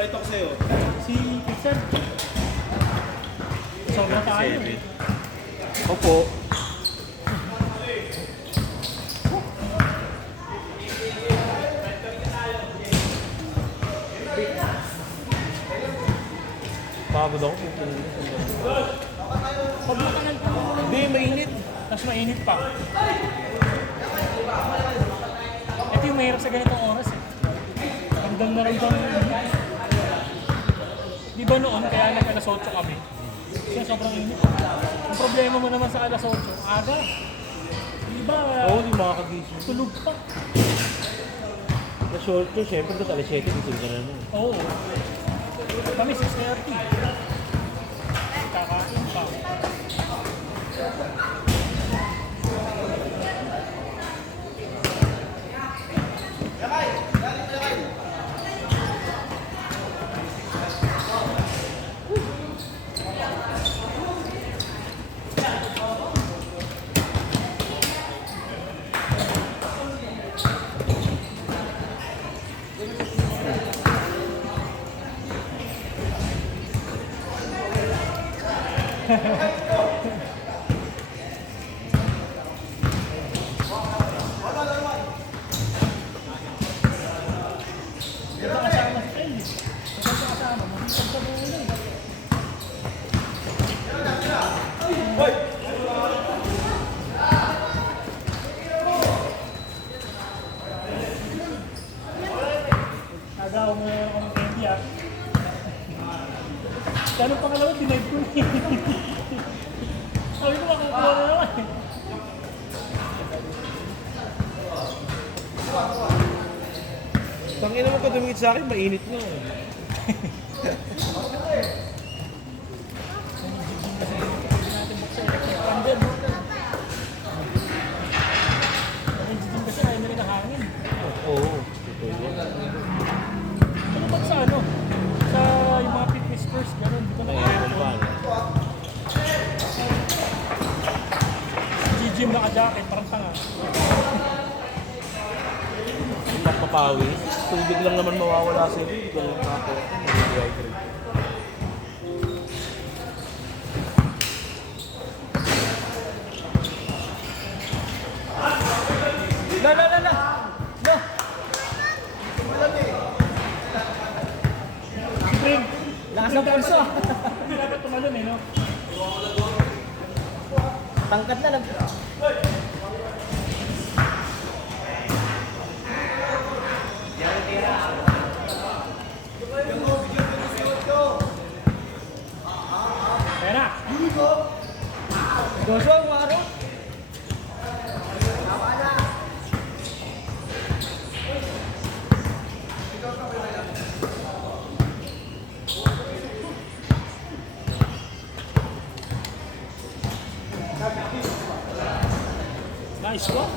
Ipalitok sa'yo. Si Pixel. Sobrang tayo. Opo. Pagod ako. Pag makanal pa. Hindi, mainit. Tapos mainit pa. Ito yung mahirap sa ganitong oras eh. Ramdam na ramdam. Di ba noon, kaya nag-alas 8 kami? Kasi sobrang init. Ang problema mo naman sa alas 8, aga. Di ba? Oo, hindi makakagising. Tulog pa. Na short to, syempre doon alas 7, tutulog ka na naman. Oo. Kami 6:30. Kakain pa. Kasama si Ellie. Kasama. Masipag sa buhay na eh. Nagawa mo na akong candy ah. Ganun pangalawa, denied ko eh. Sabi ko makakuha na naman eh. Tangin naman ka dumingit sa akin, mainit na eh. Kasi ayaw na rin ang hangin. Oo, totoo yun. Ano ba sa ano? Sa yung mga fitness first, gano'n. Di ko na Naiiwan pa, no? G-gym naka-jacket, parang tanga. Yung papapawis, tubig lang naman mawawala sa iyo. Ganun nga ako. Mag-dehydrate. Spring! Lakas ng pulso! Hindi dapat tumalon eh, no? Tangkad na lang. Kaya na! Joshua, umaro. Nice one!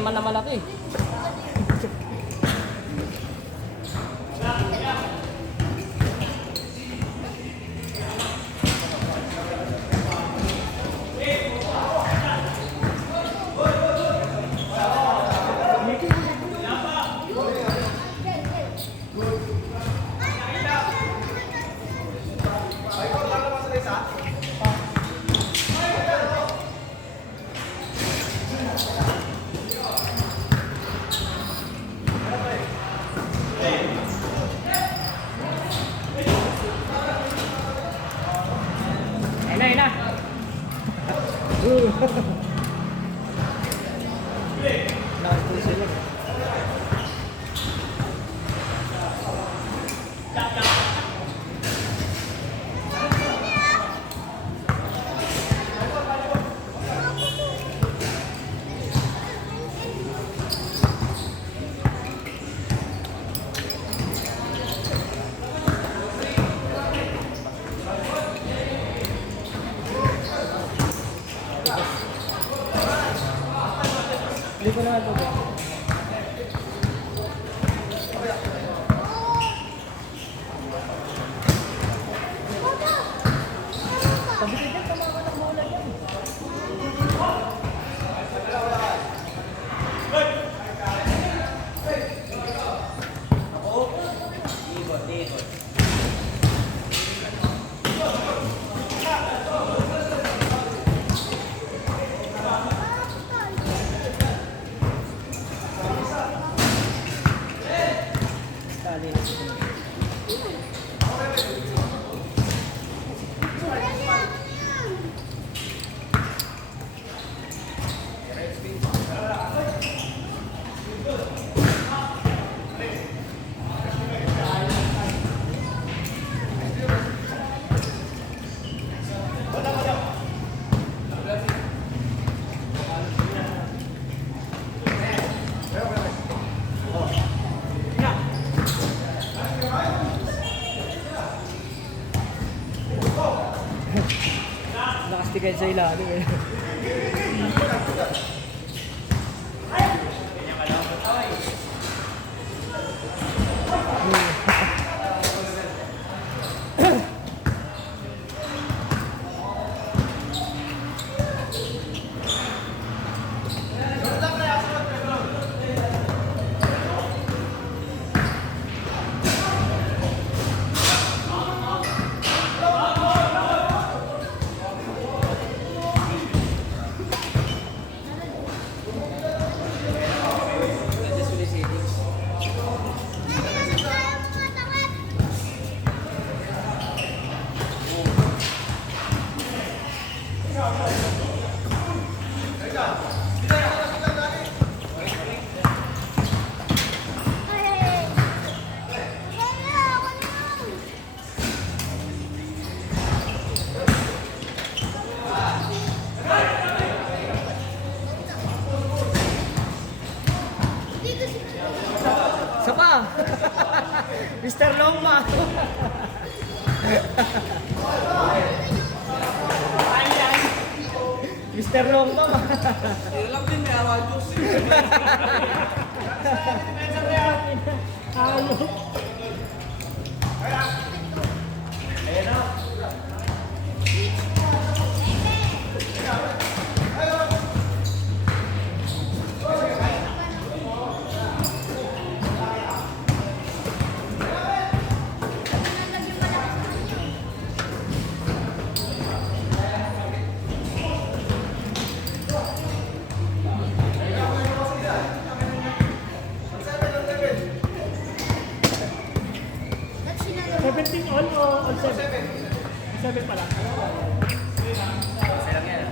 Rema na malaki. Ayun na. Nakatuloy sila. Hindi ko na ito. Pagbitigyan, tamakan ng bola yan. Nakastikan sa ilalim eh. Sapa! Mr. Longma! Mr. Longma! Ilang din may awa Diyos. All o all 7? 7 pala. Isa lang yan.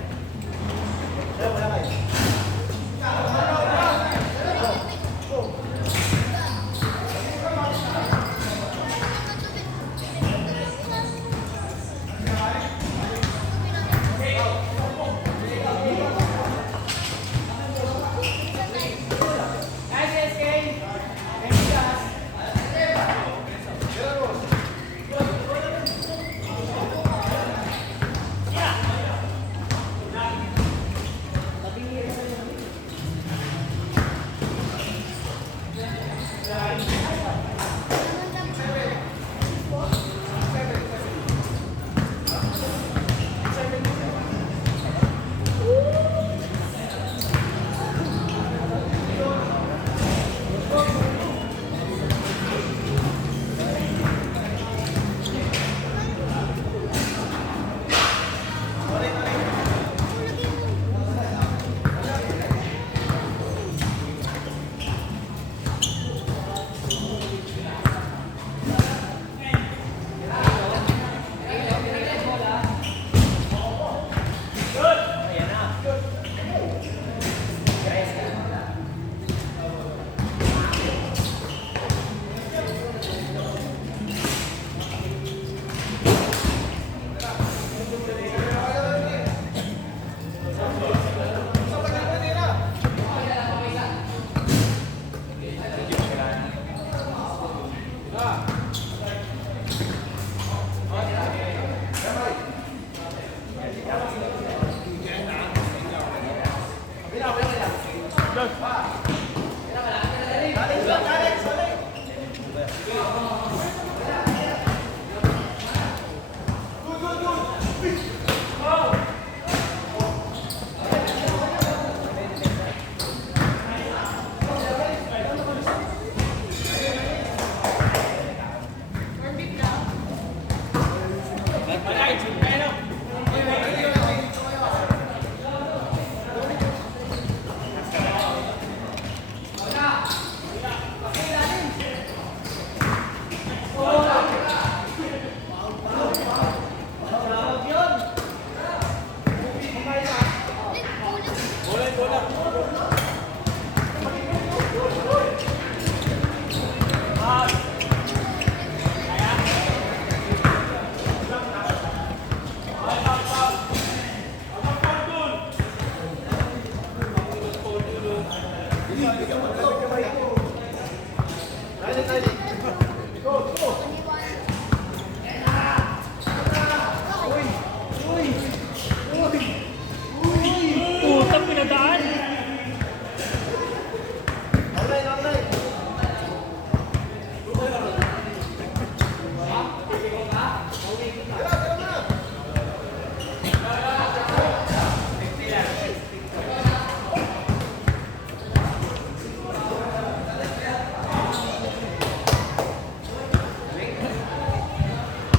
Putang pinadaan.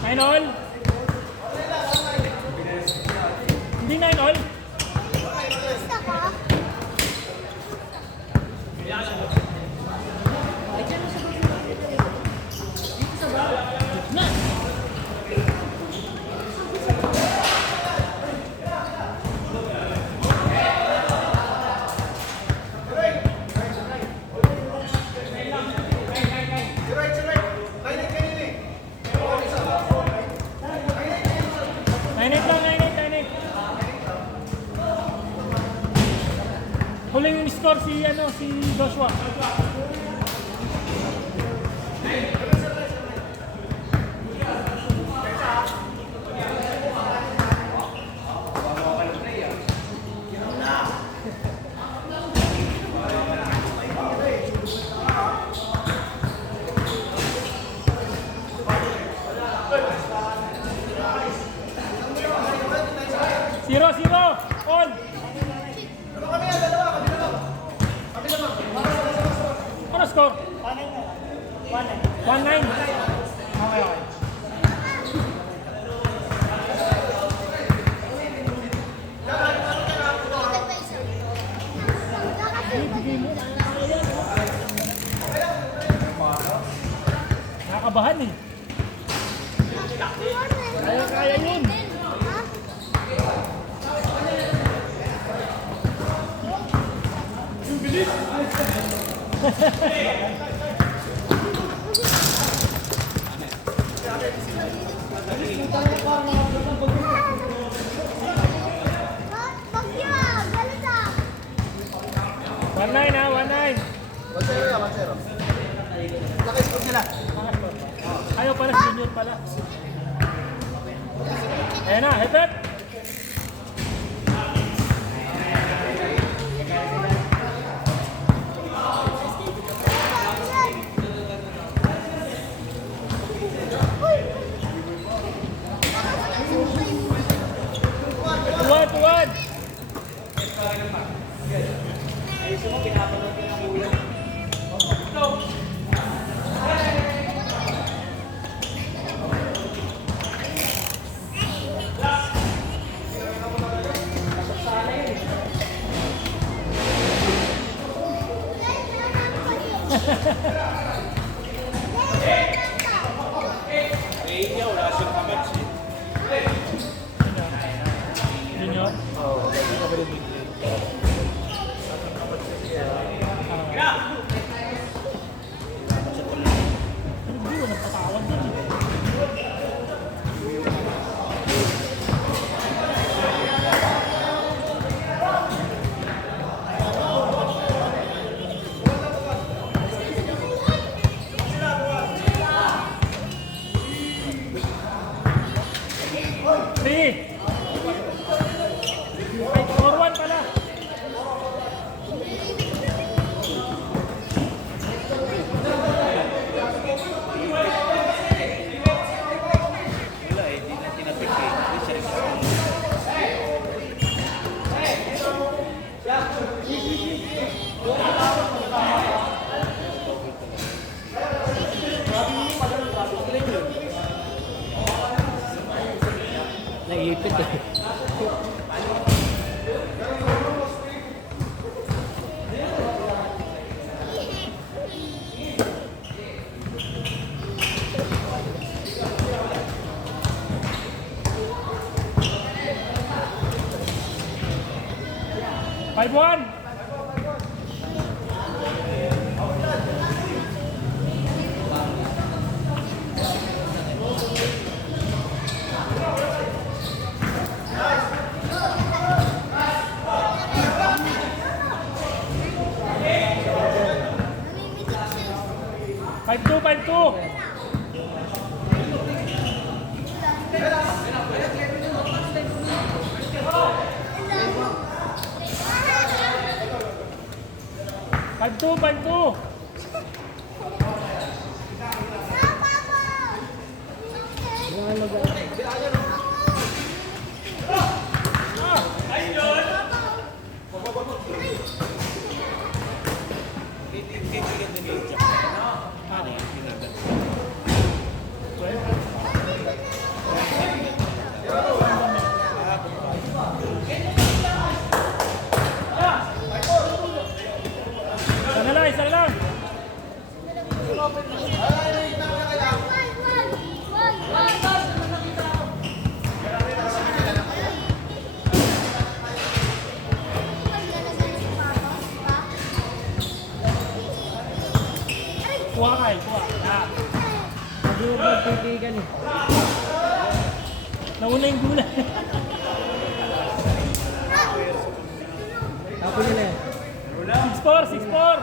Nine all? Hindi nine all? Na! Nine eight lang, nine eight, nine eight. Huling score si Joshua. Zero, all. Ano score? 1-9. Okay. Nakakabahan eh. Kaya yun. One nine ha, 1-9. 1-0. Naka-score sila. Ayaw pala, junior pala. Ayan na, headset. Tuwan. Junior? Oo, hindi ka ba rin big Hindi ko nagpatawag dun eh. Five one. Five two, 5-2. Five two, 5-2. Isa na lang. Kuha kay, kuha. Hindi mo magtitigan eh. Nauna yung gulay. Tapos nila yan. 6-4, 6-4.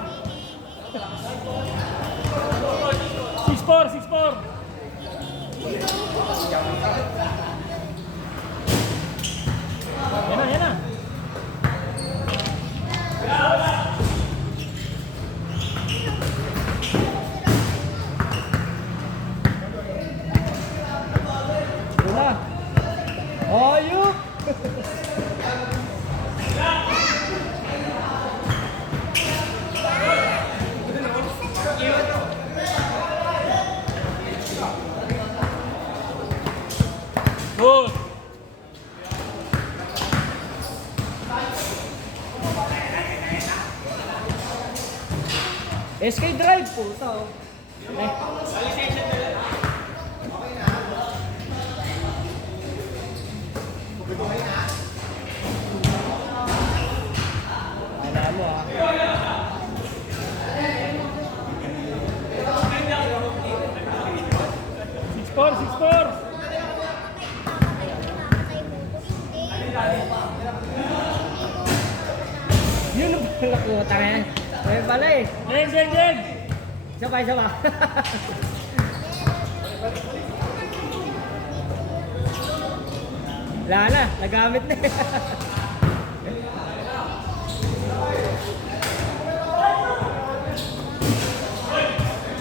6-4, 6-4. Yan na, yan na. Wala. Ayup! Good. SK Drive po ito. Eh. Wala mo ah. Six four, 6-4. Yun ang pala puta yan. Ayun pala eh. Jen. Isa pa, isa pa. Wala na, nagamit na eh.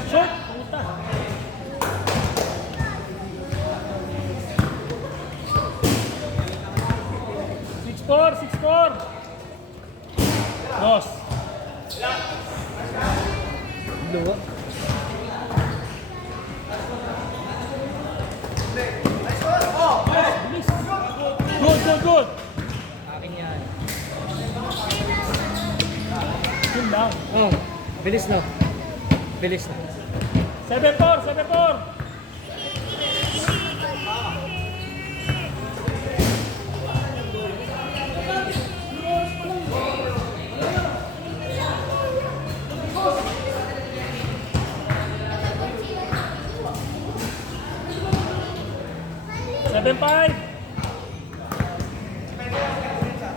Short. Puta. Six four. Dos. Luwa. Bilis. Good. Akin yan. Yun lang. Oh, bilis na. Bilis na. 7-4.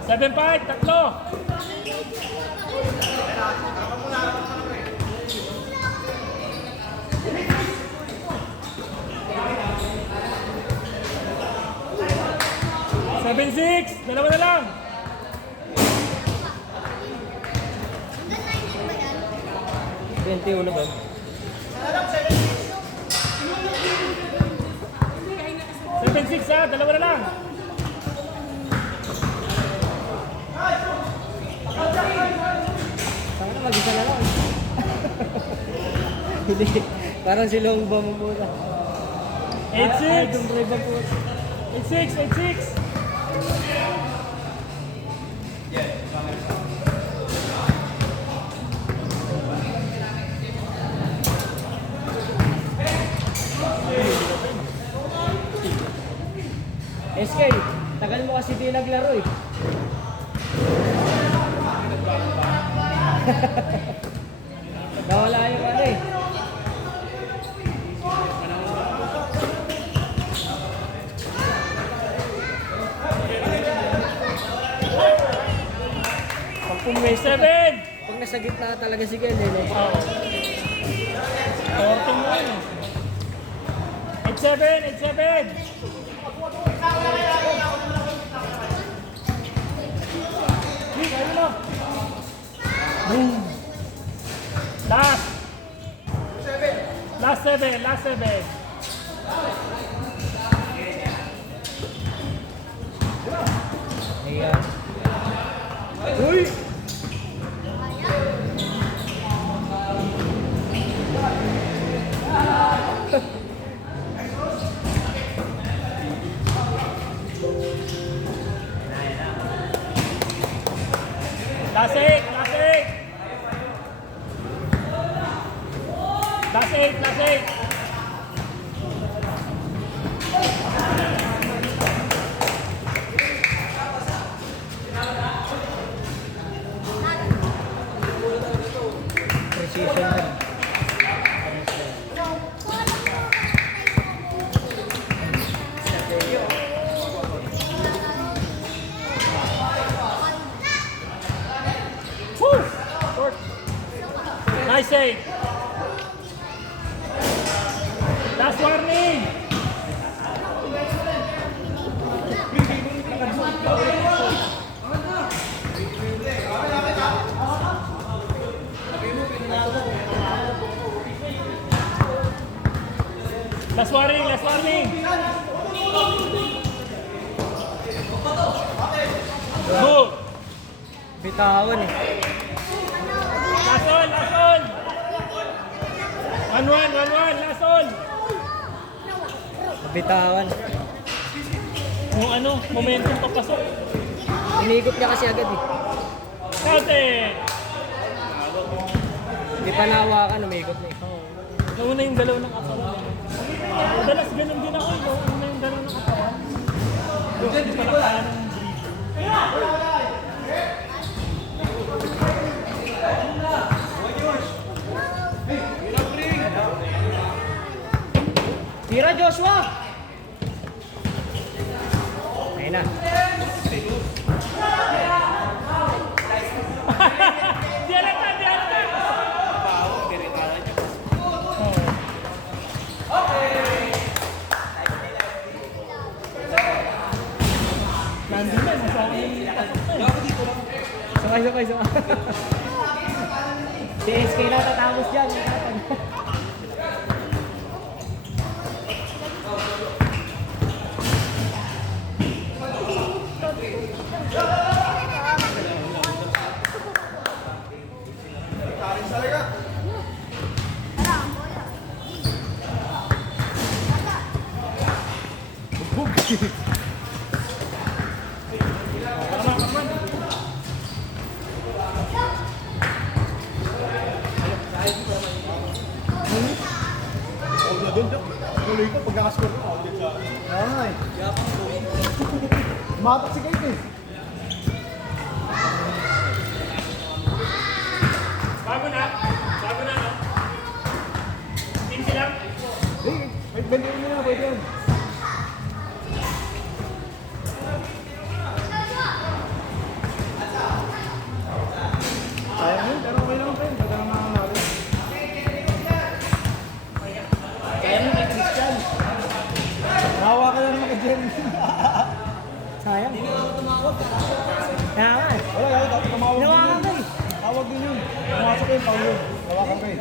Seven five, tatlo. Seven six, dalawa na lang. $21 ba? 7-6 ha, dalawa na lang. Sana mag-isa na lang. Hindi. Parang silong ba mo muna. 8-6. Itong drive po. 8-6. SK, tagal mo kasi di naglaro eh. Nawala yung ano eh. May 7! Pag nasa gitna talaga si Ken eh. No? Oo. Torting mo yun. 8-7! 8-7! Ayun na. Boom! Last! Last 7! Last 7! Ayan. Uy! Last 8! Last 8! Last 8! Last 8! Precision na. Woo! Short. Nice save. Last warning. Last warning, last warning. Good. Bitawan eh. Last all, last all. 1-1, 1-1, last all. Bitawan. Yung ano, momentum papasok. Inikot niya kasi agad eh. Kate! Hindi pa nahawakan, umikot na eh. Nauna yung galaw ng katawan. Madalas ganun din ako. Nauna yung galaw ng katawan. Hindi pala kaya ng breather. Tira Joshua! Ayun na. Di alata, di alata! Nandun na, nasa akin yung Sakay, sakay, sakay. Si SK na tatapos dyan. Tuloy ko, pagkakascore ko. Ay. Matak si Kate eh. Bago na, no? 15 lang. Wait, bendin mo na, pwede yan. Sayang yun, pero okay lang pa yun. Pagka naman natin. Kaya mo kay Christian. Nahawa ka lang naman kay Jen. Sayang. Kaya nga eh. Wala, tumawag din Hinawakan yun. ka eh. Tawag din yun. Pumasok yun, tawag yun. Hawakan ka eh.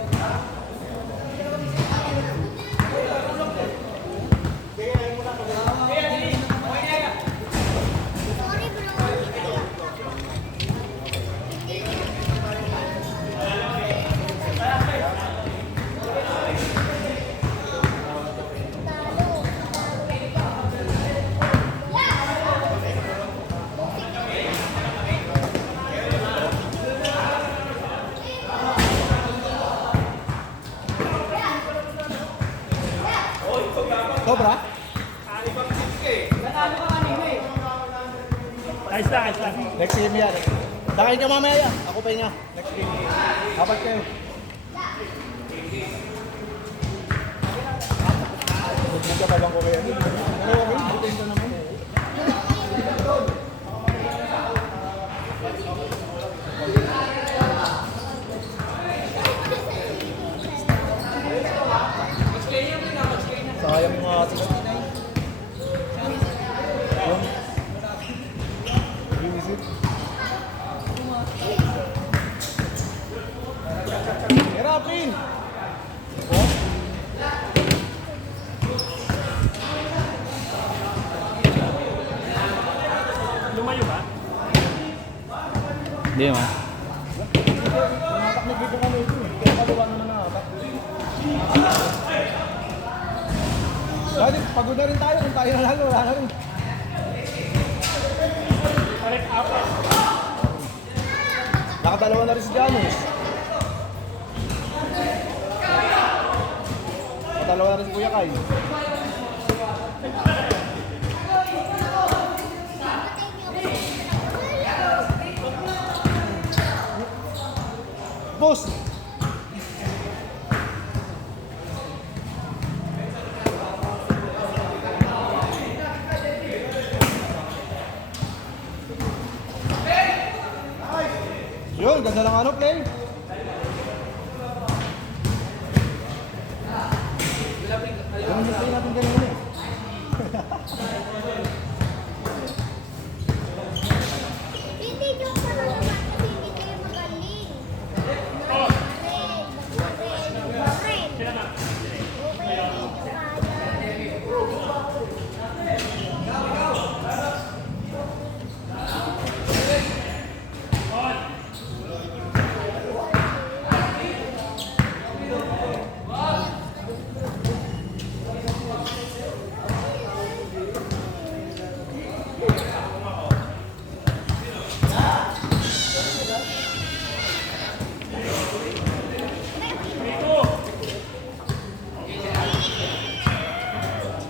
Sobra? Ayos lang, ayos lang. Next game yan. Dakain ka mamaya yan. Ako pa niya. Next game. Dapat kayo. Hindi ka pa bang ko kaya? Ano okay? Butin ka naman. Sayang yung mga 69. Yun. Visit. Hirapin! Oh? Lumayo ba? Hindi mo. Tumatak na dito kami ito eh. Kaya kaluwa naman na atak. Dati, pagod na rin tayo. Kung tayo nanalo, wala na rin. Correct, apat. Nakadalawa na rin si Janus. Nakadalawa na rin si Kuya Kai. Boss! Yun, ganda ng ano, play. Ganun yung play natin ganun eh. Hindi nyo pa naman kasi hindi kayo magaling. Sila na. Dito.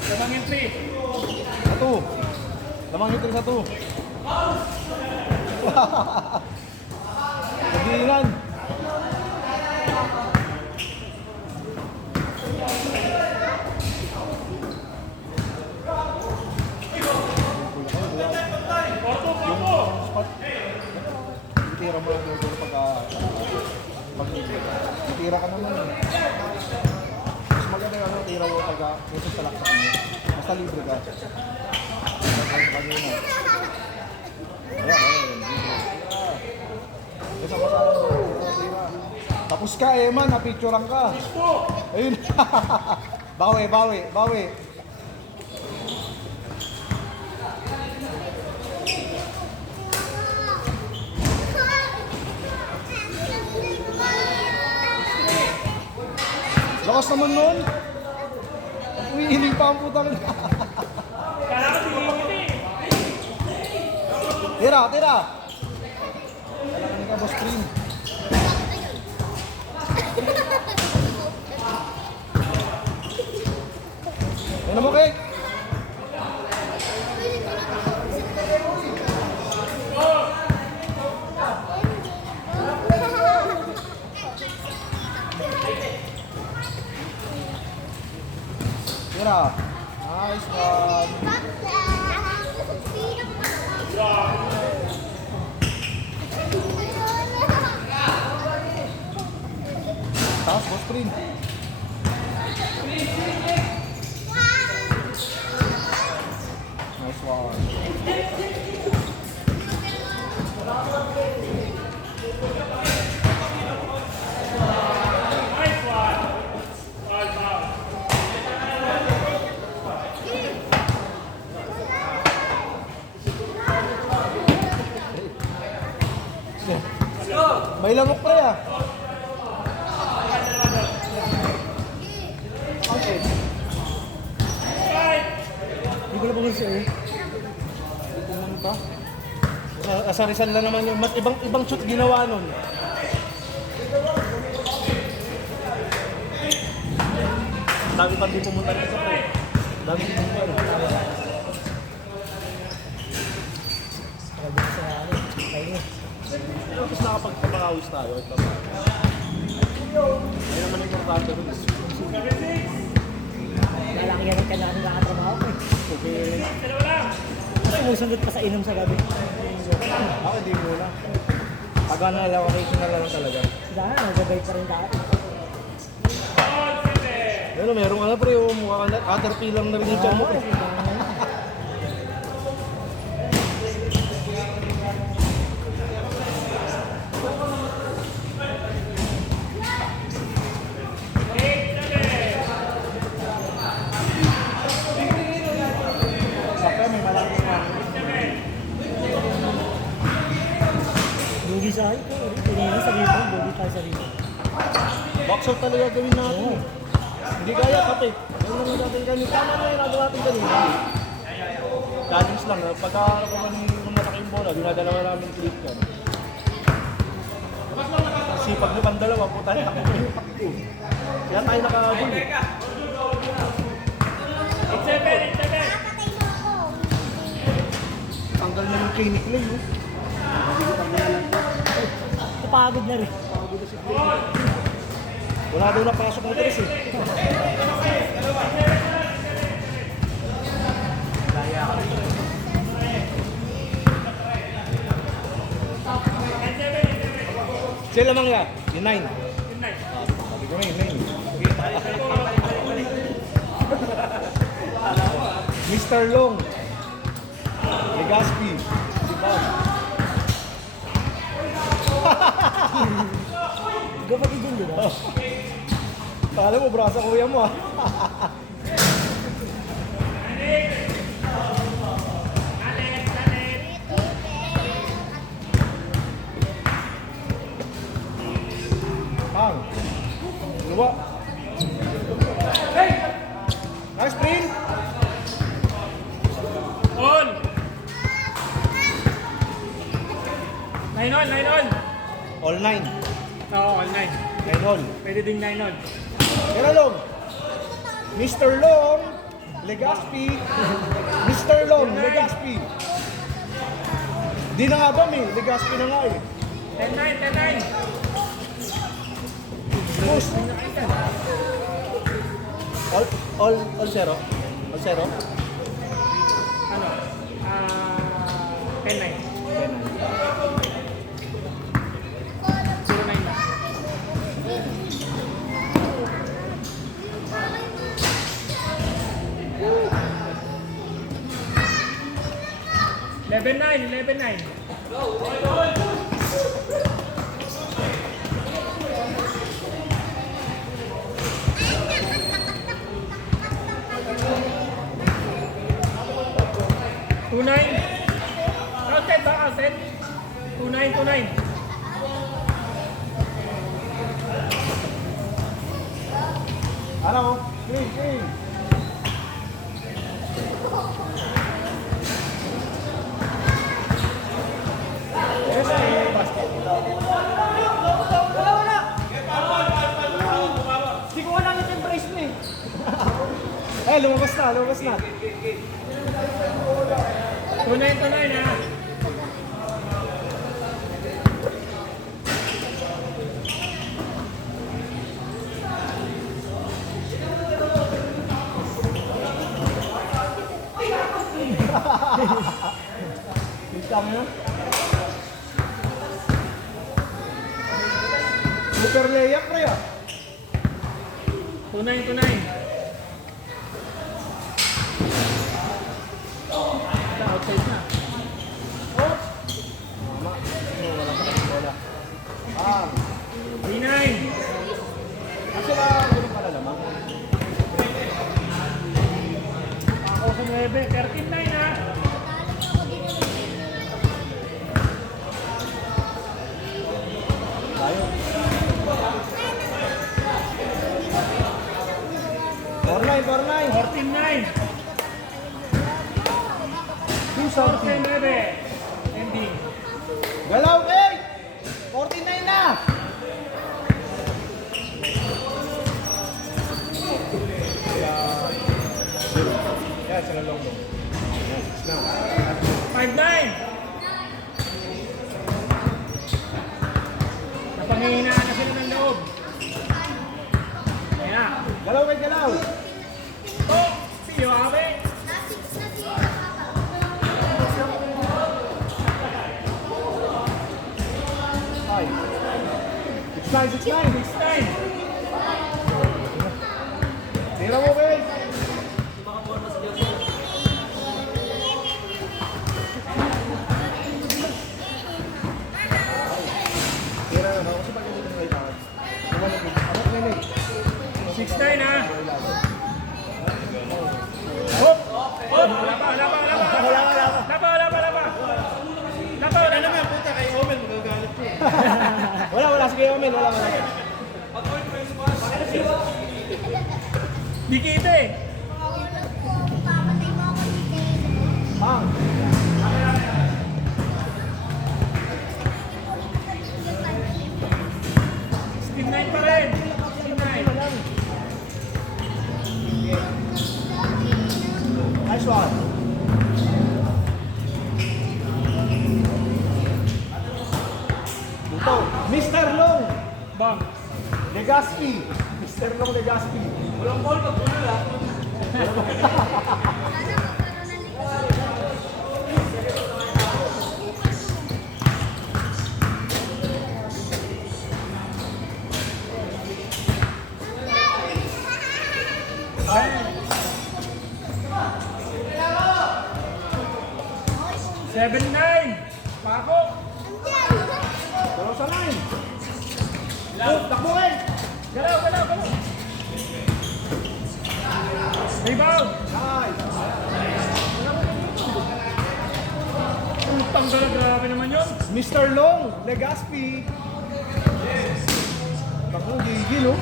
Lamang yung 3. Satu. Lamang ito satu. Kagilan. Porto, Porto. Tira mo lang doon pag tira ka naman eh. Mas maganda yung ano, tira mo pagka kaysa sa laksa kanya. Basta libre ka. Kanina. Ayan. Kaysa kasama mo, tira. Tapos ka eh man, napicturean ka. Ayun. bawi. Lakas naman nun. Umihiling pa ang putang. Kala ko hindi. Tira. Kailangan ka, boss Prim. Ano mo, Kek? Tira. Nice one. Taas, boss Prim. Nice one. Nice one. Well done. May lamok pre ah. Okay. Right. Hindi ko na bang siya eh. Ano pa? Asarisan lang naman yung ibang shoot ginawa nun. Dami pa din pumunta dito pre. Dami din yung ano. Sabi ko sa ano, kayo. Tapos nakapagpapakawis tayo. At tapos. Ayun naman yung importante rin. Malaki yan ang kailangan nakatrabaho ko eh. Sumusunod pa sa inom sa gabi. Ako hindi muna. Pag ano lang, occasional na lang talaga. Dahil nagabay pa rin dati. Pero meron ka na pre, yung mukha ka na, caterpillar na rin yung tiyan mo eh. Sakya, may malaki na. Lugi sa akin ko. Tinignan sa rito. Lugi tayo sa rito. Box out talaga gawin natin eh. Hindi kaya kape. Ano naman natin ganun? Tama na yung nagawa natin ganun. Challenge lang. Pagka kung nataki yung bola, dinadalawa namin clip yan. Sipag nyo kang dalawa, puta na ako. Kaya tayo nakakabul eh. Papatay mo ako. Tanggal na yung clinic lang, no? Kapagod na rin. Wala daw napasok ng tres eh. Sila mang yan? Yung 9. Sabi ko nga yung 9. Mr. Long. Legaspi. Si Bob. Kapatid din, di ba? Pakala mo, brasa kuya mo ah. Hang. Luwa. Hey! Nice sprint! On! 9-on, 9-on! All 9. Oo, all 9. 9 all. Pwede ding 9-on. Pero Long. Mr. Long. Legaspi. Mr. Long. Legaspi. Di na nga ba may? Legaspi na nga eh. 10-9, 10-9. Push. All zero. All zero. Ano? 10-9. 0-9 na. Eleven nine. 2-9. Outside ba? Outside? 2-9. Ano? Green. Hindi ko alam yung brace mo eh. Eh, lumabas na. 2-9 ha. Kita mo yun? Super layup, pre ah. 2-9. Outside na. Ah, 3-9. kasi ganun pala naman. Ako sa 9. 13-9 ha. Tayo. 4-9. 14-9. 2-something. 14-9. Ending. Galaw, eh! 49 na! isa na long long. Ayan, 6 na. 5-9. Napanghihinaan na sila ng loob. Ayan. Galaw kay galaw. Oh, Pio Abe. Na-6 na sila, Papa. 6-9, 6-9. 6-9. Tira mo, guys. Tira na, no? Kasi pag ganito na itaw. Ano na yun? 6-9 ha. Hop! Hop! Laba! Wala naman, puta kay Omen, magagalit ko eh. Wala, sige Omen, wala. Di kita eh. Papatay mo ako dito. Pang. 16-9 pa rin. 16-9. Nice one. Ito, Mr. Long. Bang. Legaspi. Mr. Long Legaspi. Walang ball pag puno lang. Sana magkaroon ng likas. Seven, 9. Pako. Dalaw sa 9. Takbuhin. Galaw. Rebound. Nice. Utang gala, grabe naman yun. Mr. Long Legaspi. Naku, gigil oh.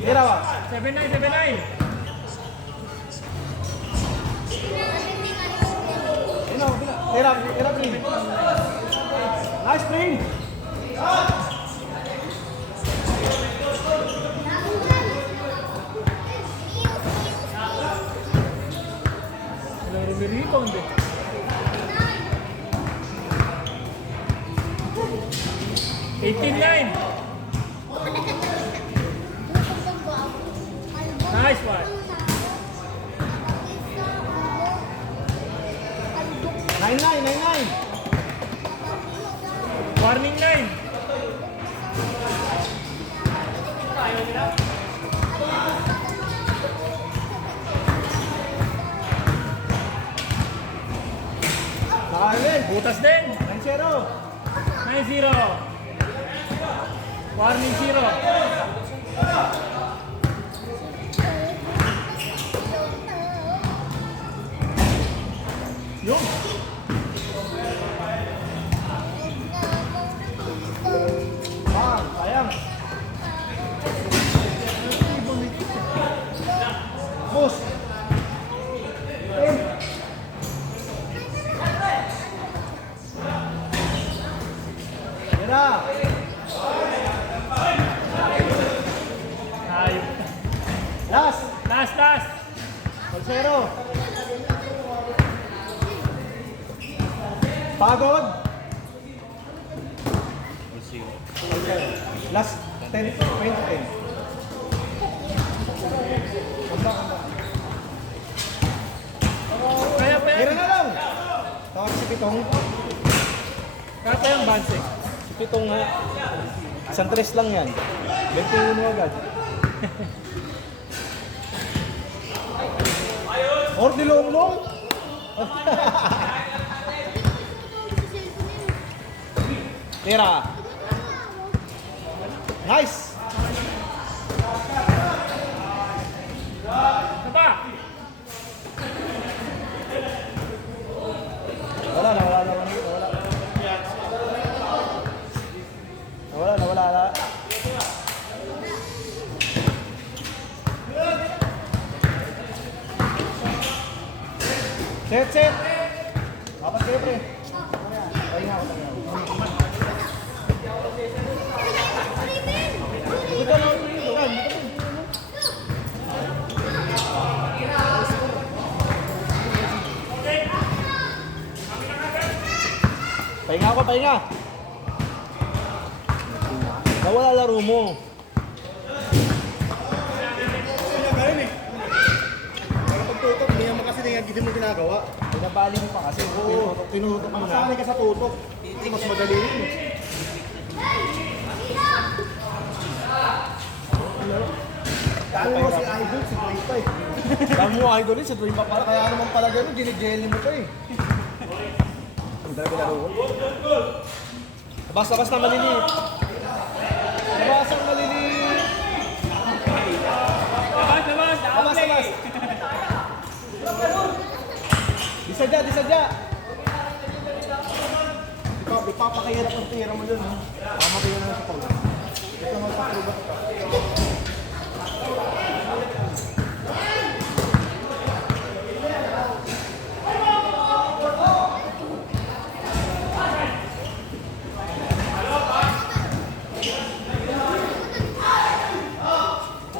Tira ba? 7-9, 7-9. Tira green. Nice green. Wala rin rebound eh. 18-9. Nice one. 9-9. Warning 9. Nakain. Butas din. 9-0. 9-0. Warning 0. Yun. Bang, sayang. Boost. Tira. Ayun. Last. Last. 0. Pagod. Last 10, 20. Kaya pa Tira yan. na lang. Tawag si Pitong. Kaya pa yung banse. Si Pitong nga. Isang tres lang yan. 21 agad. Or di long. Tira. Nice. Ano pa? Wala. Set. Apat kayo, pre. Pahinga ako. Dito lang, dito. Ako, pahinga. Nawala laro mo. Pagtutok, hindi naman kasi hindi mo ginagawa. Pinabali mo pa kasi. Oo, Tinutok mo na. masanay ka sa tutok. Mas madali rin eh. Dahil mo si Idol, si Dwayne pa eh. Dami mo idol sa Dwayne pa pala. Kaya naman pala gano'n, ginigel mo pa eh. Ang talaga laro ko. Basta maliliit. Labas ang maliliit. Labas, labas. Di sadya. Ipapakahirap ang tira mo dun. Pamatay na sa pag. Ito naman pakrubat ka.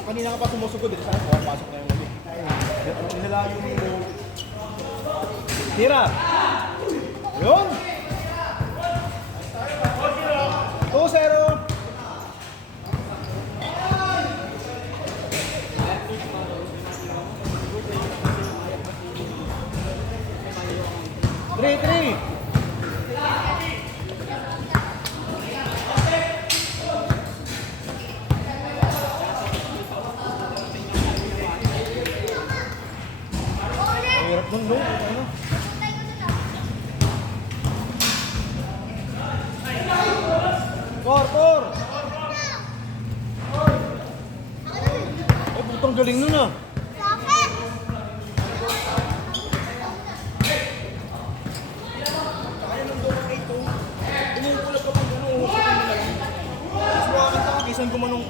Kanina ka pa sumusugod eh. Sana pumapasok na yung ulit. Inalayo mo yung tira. Yun. 2-0. Three. Hirap nun, no? Ano? Four. Ay, putang galing nun ah. Bakit? Inulpulap ka pang gano'n, uhusutin mo lang. Mas makakanta ka, kisan gumanong.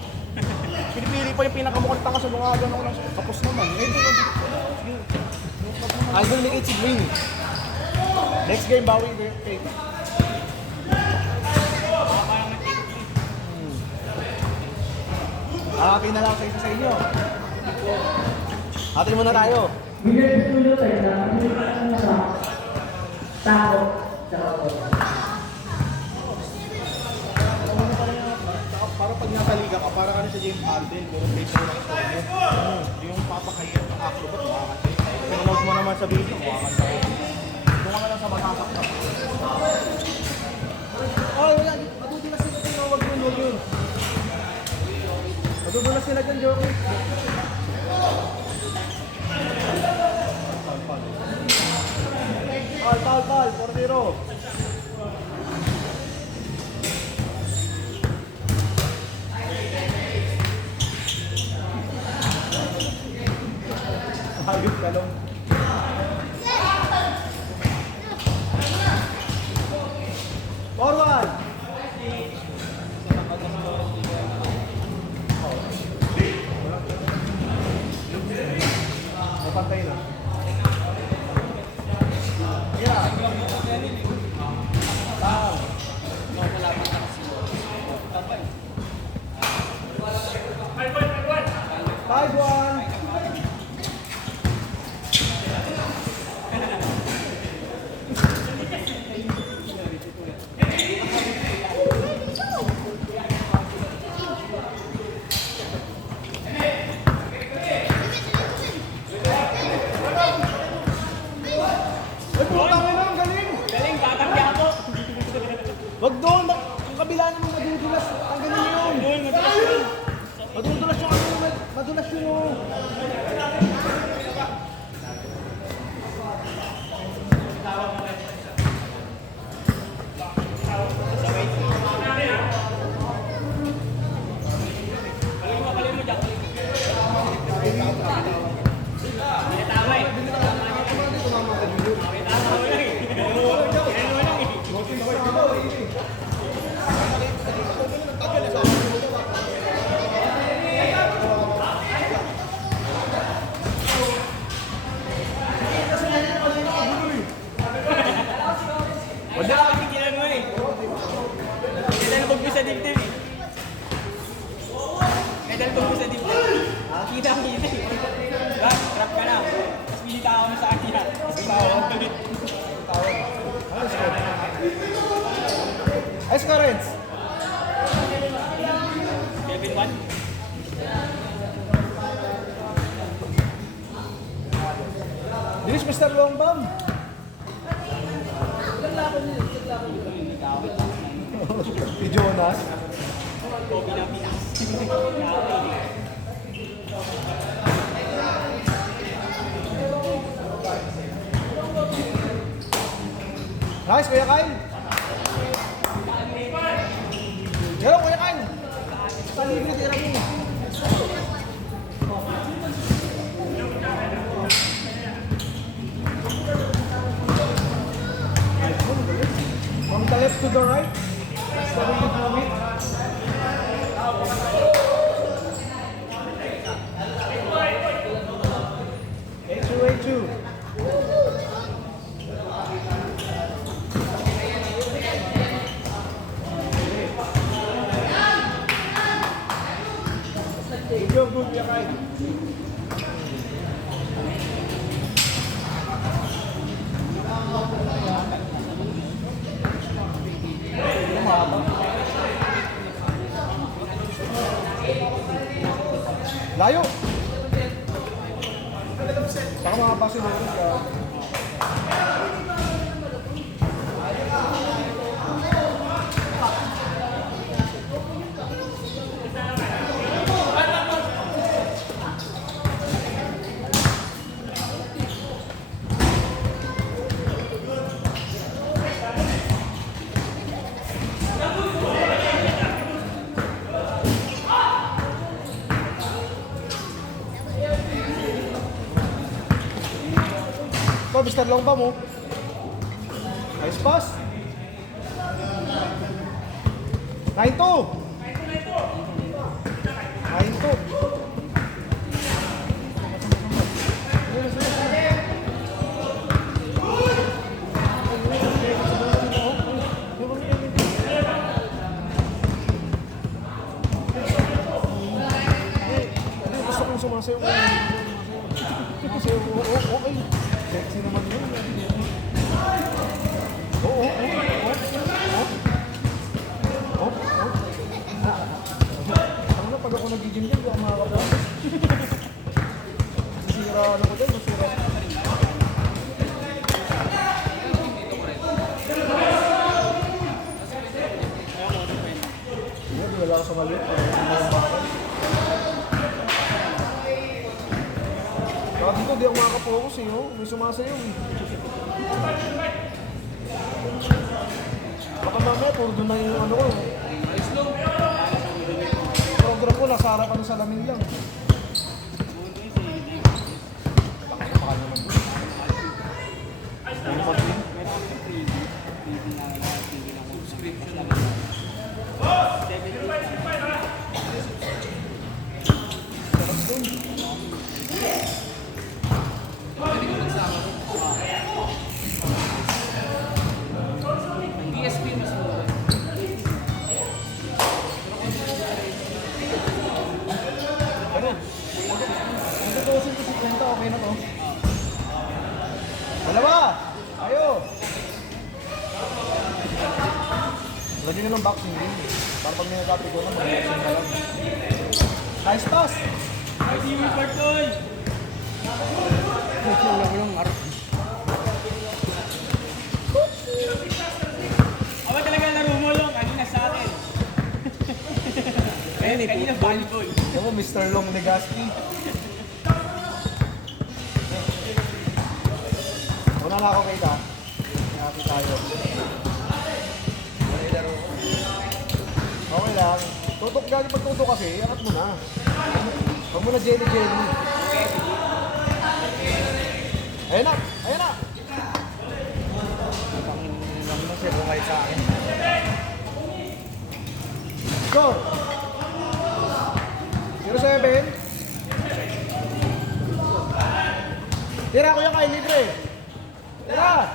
Pinipili pa yung pinakamukhang tanga sa mga gano'n lang. Kapos naman. Idol ni si Dwayne. Next game, bawi kay Happy na lang sa isa sa inyo. Atin muna tayo. Para pag nasa liga ka, para ka na sa James Harden, meron base mo lang sa inyo. Yung papakahirap ng acrobat, makakantay. Pero huwag mo naman sabihin yung makakantay. Doon ka na lang sa matasak ka. Ay, wala. Madudulas sila dyan. Huwag yun. Madudulas sila dyan, Joey. Tal, 4-0. Hayop ka lang. Forward! Napantay na. Yeah. Tao. 5-1. Ay, putang ina, ang galing! Tatanggi ako. Wag doon! Yung kabila naman madudulas. Ang galing yun! Madudulas yung ano, madulas yung... Wala ako tigilan mo eh. Medal ko sa dibdib eh. Medal ko sa dibdib. Kita eh. Trap ka na. Tapos pinita ako sa akin. Tapos tawag. ka, Renz. Kevin Wan. Bilis, Mr. Longbam. Si Jonas. Kobe na Pinas. Nice, Kuya Kyle. Garo, Kuya Kyle. Sa libre, tira mo. From the left to the right. That's the way you do it. H2. Good job, good, Kuya Kyle. Layo! Baka makapasunurin ka. Ito, Mr. Longba mo. Nice pass. 9-2. 9-2. Gusto kong sumasayaw. Sumasayaw. Oo, okay. Sexy naman yun. Oo. Ano na, pag ako nag-gym din, hindi ako makakapagod. Sisira ano ko din, masira. Hindi, wala ako sa maliit. Kaya dito, di ako makakapokus eh, oh. May sumasayaw eh. Baka mamaya, puro doon na yung ano ko. Program ko, nasa harapan sa salamin lang. Baka naman doon. Ano pa din? Sarap doon. Ano? Ito dosin ko si Kwenta, okay na to. Dalawa! Ayo! Lagyan nyo ng boxing ring. Para pag may nagkapit ko na, mag-boxing ka lang. Nice toss! Ay, di mo Bartol! Aba talaga laro mo lang, kanina sa atin. Kanina volleyball. Ako, Mr. Long Legazpi. Una na ako kita. Happy tayo. Okay lang. Tutok galing pag tutok kasi, angat mo na. Huwag mo na jelly-jelly. Ayan na! Ayan na! Pang mo siya bukay sa akin. Score! 0-7. Tira ko yung kay libre. Tira!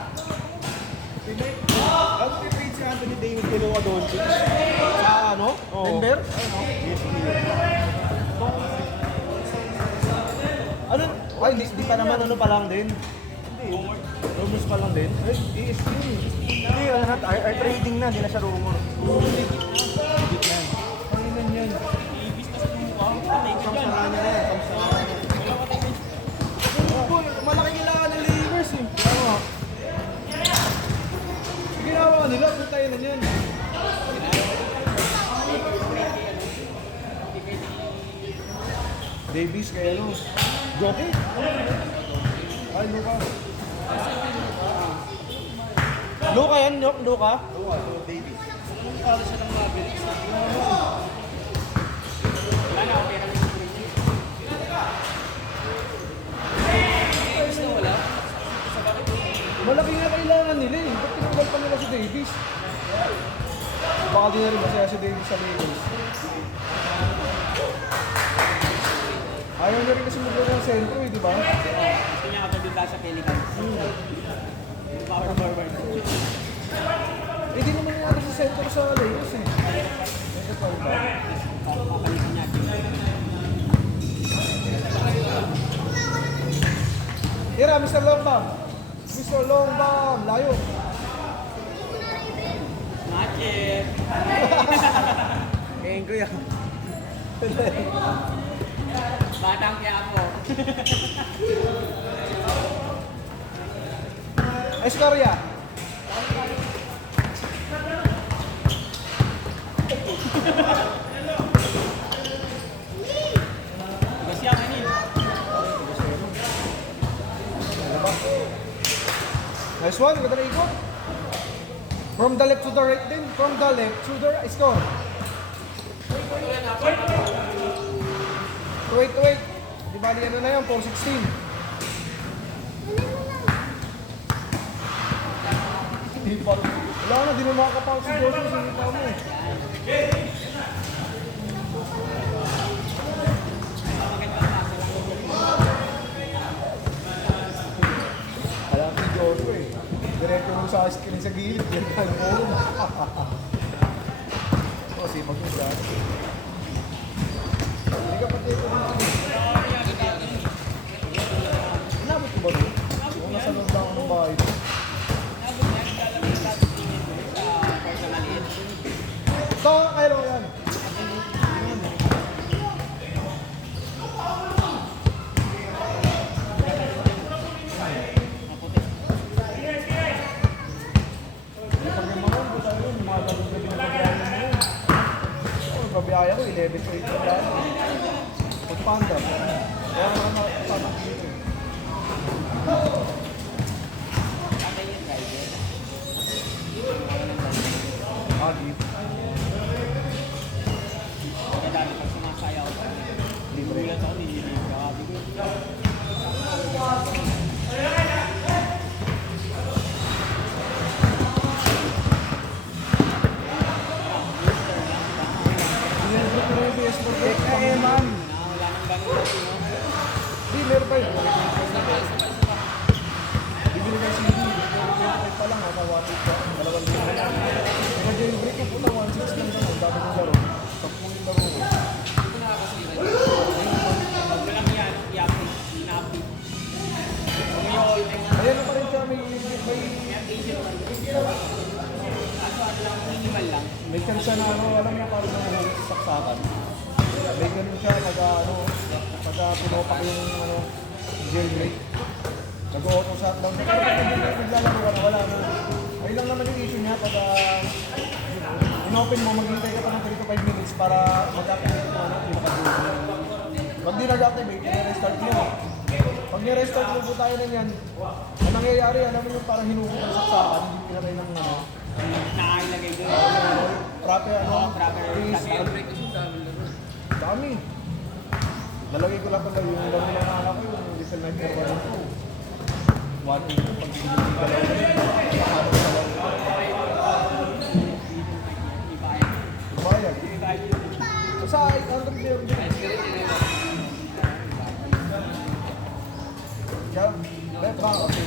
Ano pinipage si Anthony David kay Luka Doncic? Sa ano? Oo. Denver? Ano? Ay, di pa naman ano pa lang din. Hindi. Rumors pa lang din. Ay, ESPN. Hindi, ano na, trading na, hindi na siya rumor. Kainan yan. Ibis na sa mukha. Patay ka dyan. Samsara niya yan, samsara niya. Malaki kailangan ng layers eh. Kaya nga. Ginawa nila, puntayin na yan. Davies kaya ano? Jockey? Ay, Luka. Luka yan, Nyok? Luka? Davis. Para siya ng Mavericks. Wala na, okay na lang. Ibis na wala. Malaki nga kailangan nila eh. Ba't tinanggal pa nila si Davies? Baka di na rin masaya si Davies sa Lakers. Ayaw niya rin kasi maglaro ng sentro eh, di ba? Gusto niya kapag dito sa Pelicans. Power forward. Eh di naman nga sa sentro sa Lakers eh. Ito pa ba? Papalitan niya. Tira, Mr. Longbam! Mr. Longbam! Layo! Not yet. Ngayon ko yan. Batang kaya ako. Escoria! Kasi ang ano Nice one, ganda na ikot. From the left to the right din. From the left to the right. Score. Wait. Di bali ano na yun, 4-16. Di ba? Wala na, di mo makakapang si Joshua sa kita mo. Alam si Joshua eh. Diretso mo sa screen sa gilid. Yan ka mo. O, sipag mo siya. Hindi ka pati ito dito. Inabot ko ba doon? Kung nasa loob lang ako ng bahay. Ito, kailan ko yan? Pabiyaya ko, 11 to 8 na lang. Pagpanda. Kaya naman nakasama dito. Agip. Kaya dati pag sumasayaw. Libre. Gulat ako, nililibre ka. Yan po na yung PS for Tech. Eh, man. Wala nang ganun na sino. Di, meron pa yun. Bibili ka CD. Meron pa lang, nasa 1.8 pa. 2 libo na lang. Kaya jailbreak ko puta, 1.6 lang naman. Dami kong laro. 10 laro ko. Walang yan, i-update. Ina-update. Ayan na pa rin siya, Minimal lang. may chance na ano, alam niya parang nangyayari sa saksakan. May ganun siya pag pinopak yung jailbreak. Nag-auto shutdown. Naglalaro ka na, wala na. Ayun lang naman yung issue niya pag in-open mo, maghintay ka pa ng 3 to 5 minutes para mag-activate yung pinaka-duty. Pag di nag-activate, i-restart mo. Pag ni-restart mo po tayo na yan, ang nangyayari, alam mo yung parang hinukot ang saksakan, hindi pinatay ng Nakailagay doon. proper Proper freeze. Dami. Nalagay ko lang pala yung dami ng anak ko, yung Little Nightmare 1 and 2. 1 and 2, pag hindi bayad. Sa 800 meron din. Kaya, left back, okay.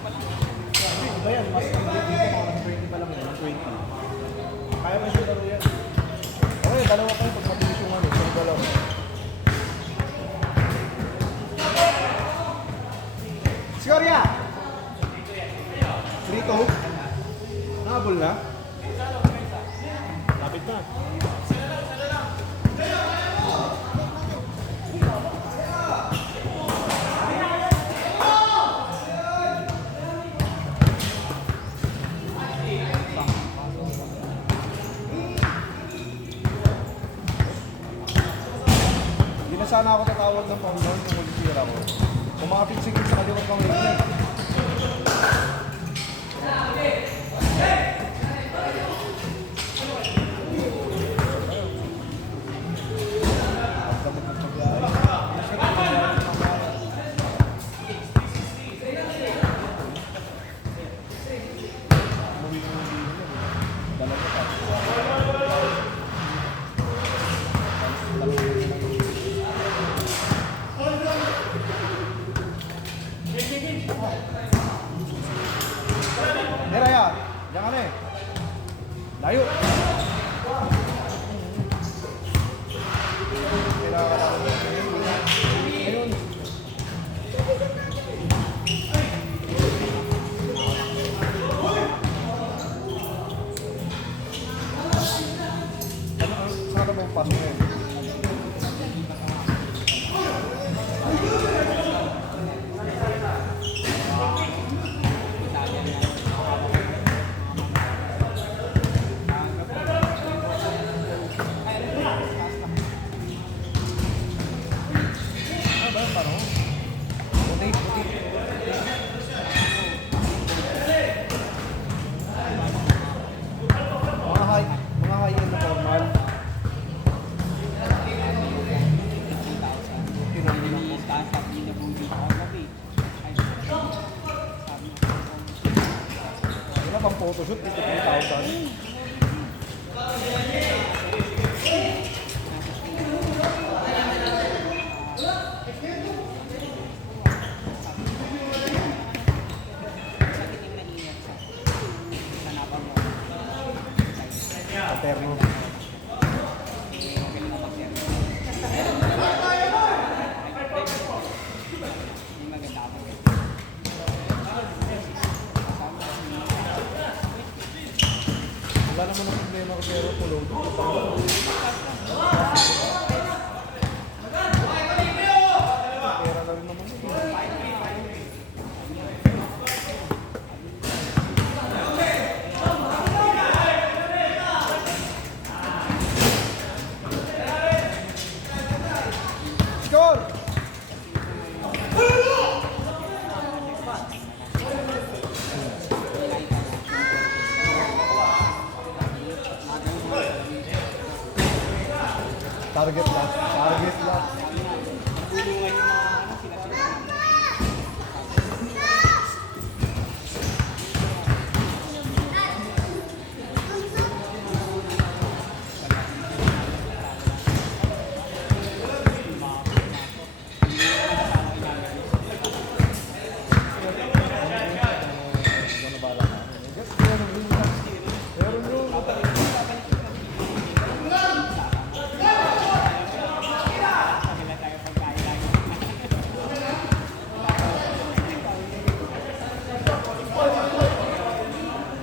Iba yan, mas dito mga 20 pa lang yan, 20. Kaya mo siya laro yan. na? Lapit na. Hindi na sana ako tatawag ng phone doon kung mag-sira ko. Kumapit-sigil sa kaliwat ng rin. Raya, diyan ka na eh. Layo. Ayun. Saan ka mong pasok ngayon? Mga high-end na formal. Wala pang photoshoot, dito 3,000. Paterno. Wala naman ang problema ko pero tulog. Pera na rin naman yun. Score! Target lang. Target lang.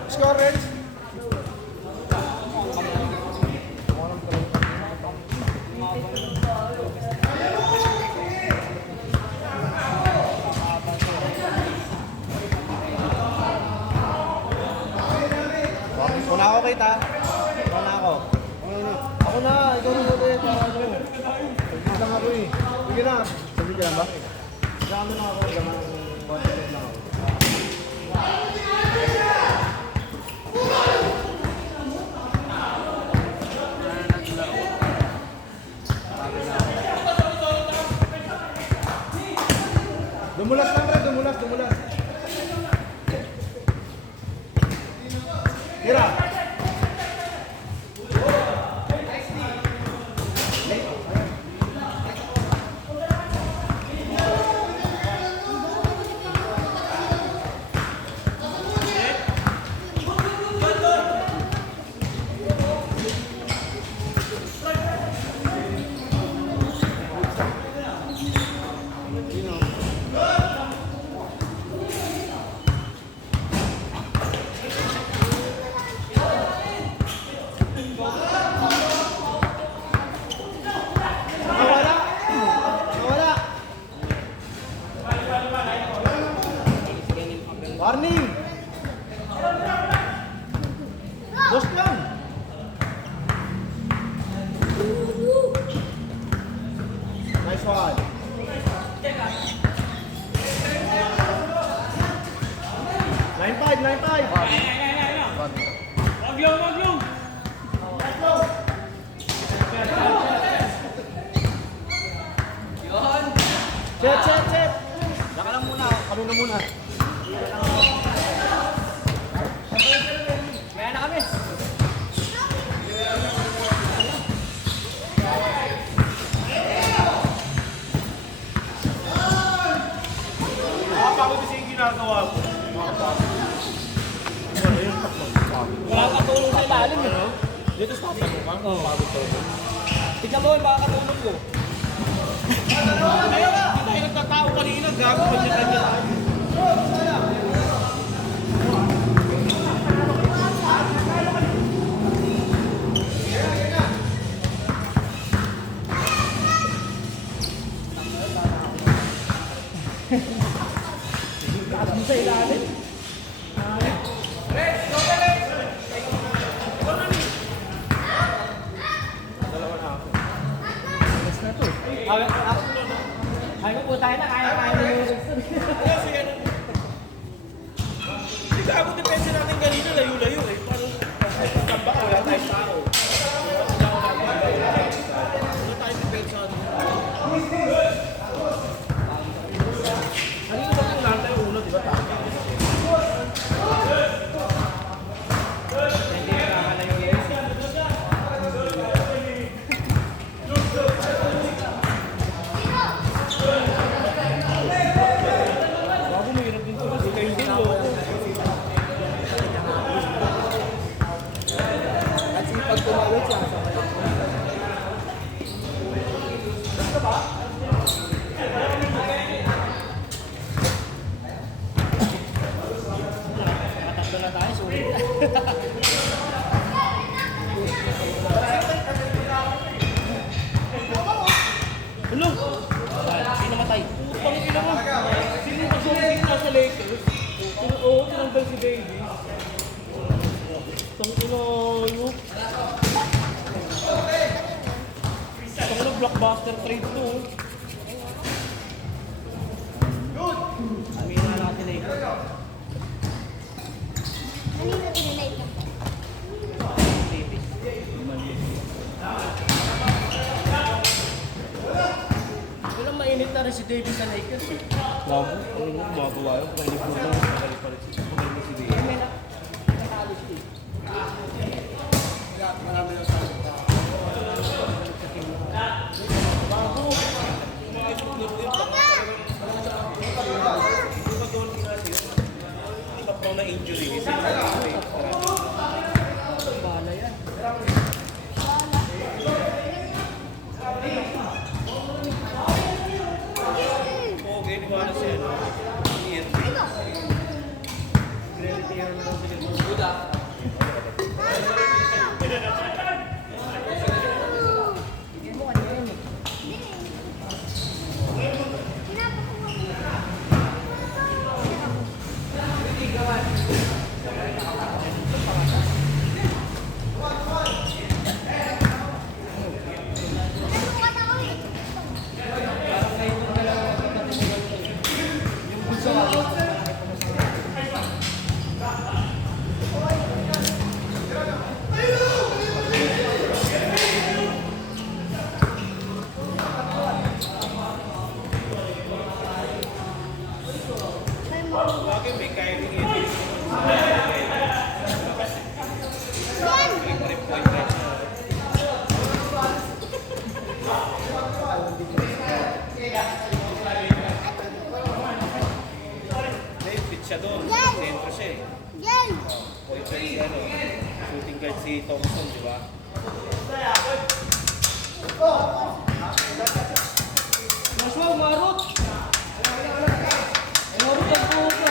Score, Reds! Una ako kita. Una ako. Ako na, ikaw na ulit. Sabi lang ako eh. Sige na. Sabi ka lang ba? Gano na ako. Gano na ako. Dumulas lang rin, dumulas. Tira! Warning! Dos lang! Nice one. 9-5, 9-5. Wag yung, wag yung! Set, set, set. Laka lang muna. Kami na muna. Kaya na kami. Nakapagod kasi yung ginagawa ko. Wala kang tulong sa ilalim eh. Dito sa taas mo kang pagod to. Tignan mo yung baka katulong ko. Hindi tayo nagtatao kanina, gago kanya-kanya tayo. Sa ilalim. Kaya po tayo na, kaya mo yung Hindi gago depensa natin kanina, layo-layo eh. Parang tamba ka, wala tayong tao. Wala tayong depensa. Kanina ba yung lahat tayo ulo, di ba tama? Bago mahirap din ito kasi kayo din loko. At pag tumawid siya. Tatlo na tayo, sorry. Hello! Sino namatay? Putang ina mo! Sino yung nag-sumigit na sa Lakers? Oo, tinanggal si Baby. Tang ina yun. Tang ina blockbuster trade to. Aminin na natin eh. Kanina tinilay ka. Walang mainit na rin si Davis sa Lakers. Bago, ano naman gumagawa yun? Kung hindi po ito, magalit si Baby. May natalo siya eh. Ikaw na injury. Bala yan. Oo, ganyan ni Juan siya. Hindi mo kanina yun eh. Bakit may kaya ng injury? May fit siya doon. Sentro siya eh. Yan! Point guard si ano, shooting guard si Thompson, di ba? Maswa, marot! Marot ang puto.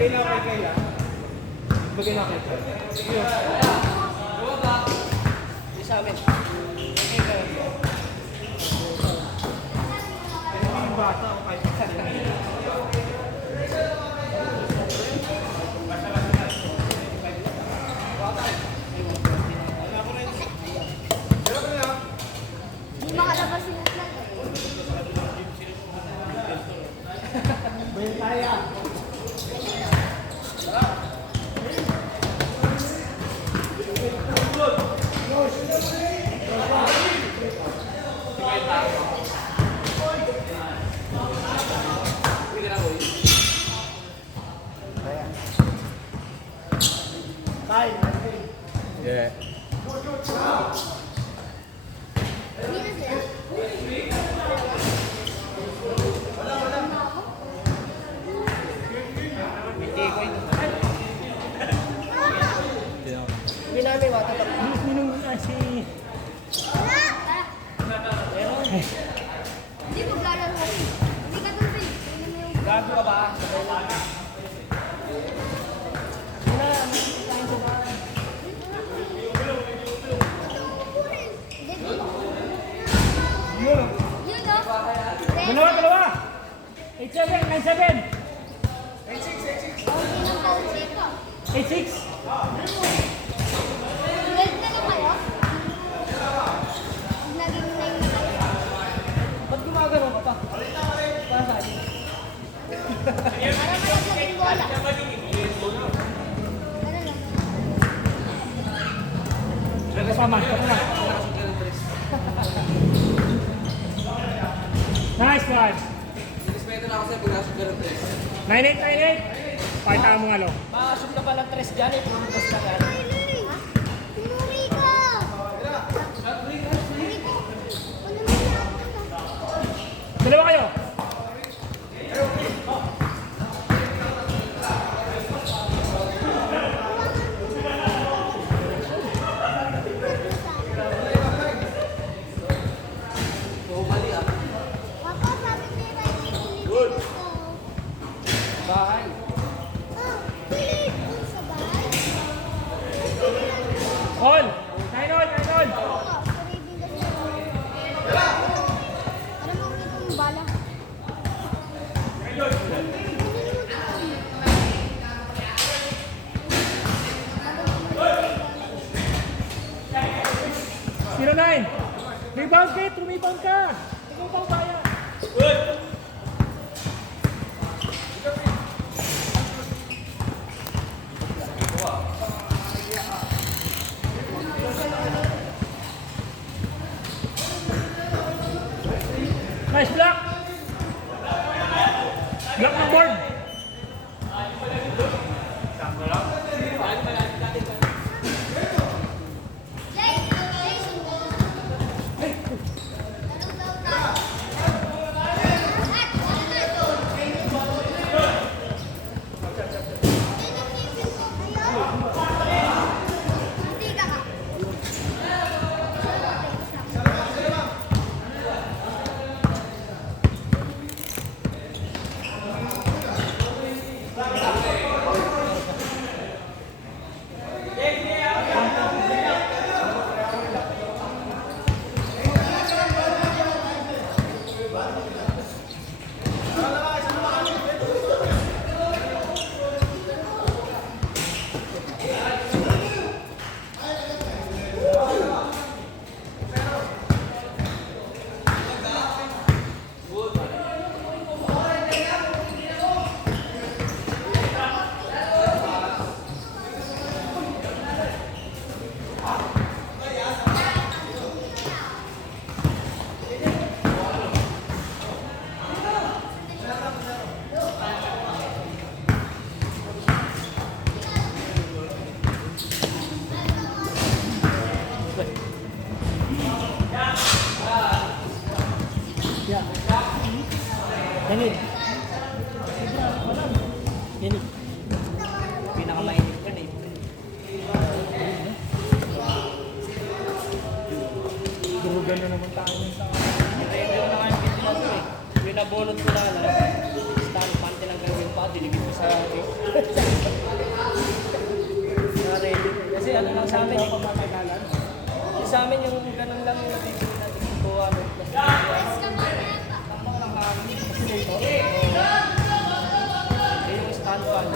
Ibigay na kay Kaya. Ibigay na kay Kaya. Hindi sa amin. Yung bata o kahit Hindi makalabas yung vlog. Yeah. Hindi na sila. Minum si... Wala! Hindi maglalaro. Hindi ka dun, Phil. Tingnan mo yung- Gago ka ba? Hindi, Yun, oh. Dalawa! 87, 97! Paunti ng paunti ko. 86! 12 na lang kayo? Naging 9 na kayo. Ba't gumagano ka pa? Para saan? Para malaglag yung bola. Ganun lang. Kasama. Nice one! Respeto na ako sa'yo pag nasa pero 98, 98! Pakita mo nga lo. Makasok na pala 3 dyan eh. Puro basta ka. Tinuri ko! Tinuri ko! Ano naman ako? Dalawa kayo! Papa, sabi ni Riley, ulitin ko. Bahay. Oh, pilit dun sa bahay. All! 9-all, 9-all! Oo, reading kasi ako. Ano mo ulit yung bala? Zero 9! Rebound, Kate! Rumiband ka! Ikaw bang kaya? Nice block! Block ng board! Jay! Jason! Tanong daw tayo. Hindi ka ka. Ganit. Ganit. Pinakamainit ka na eh. Durugan na naman tayo sa... Review na nga yung video ko eh. Pinabulot ko na lang. Stand pante lang gawin pa. Diligid ko sa sa amin eh. Yung sa amin yung ganun lang yung nabibili natin yung buwa. Tambang lang kami. Yung stand fan.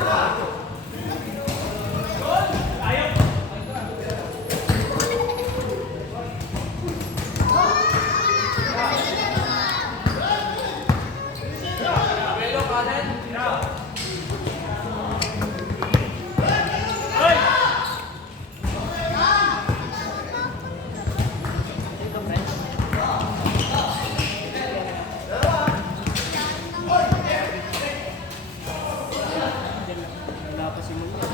Wala pa si Munya.